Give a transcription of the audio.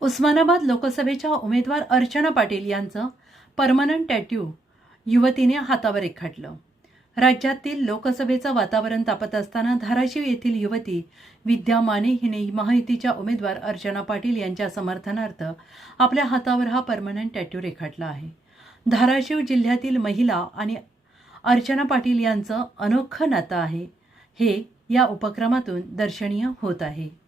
उस्मानाबाद लोकसभेच्या उमेदवार अर्चना पाटील यांचं परमनंट टॅट्यू युवतीने हातावर रेखाटलं. राज्यातील लोकसभेचं वातावरण तापत असताना धाराशिव येथील युवती विद्या माने हिने महायुतीच्या उमेदवार अर्चना पाटील यांच्या समर्थनार्थ आपल्या हातावर हा परमनंट टॅट्यू रेखाटला आहे. धाराशिव जिल्ह्यातील महिला आणि अर्चना पाटील यांचं अनोखं नातं आहे. हे या उपक्रमातून दर्शनीय होत आहे.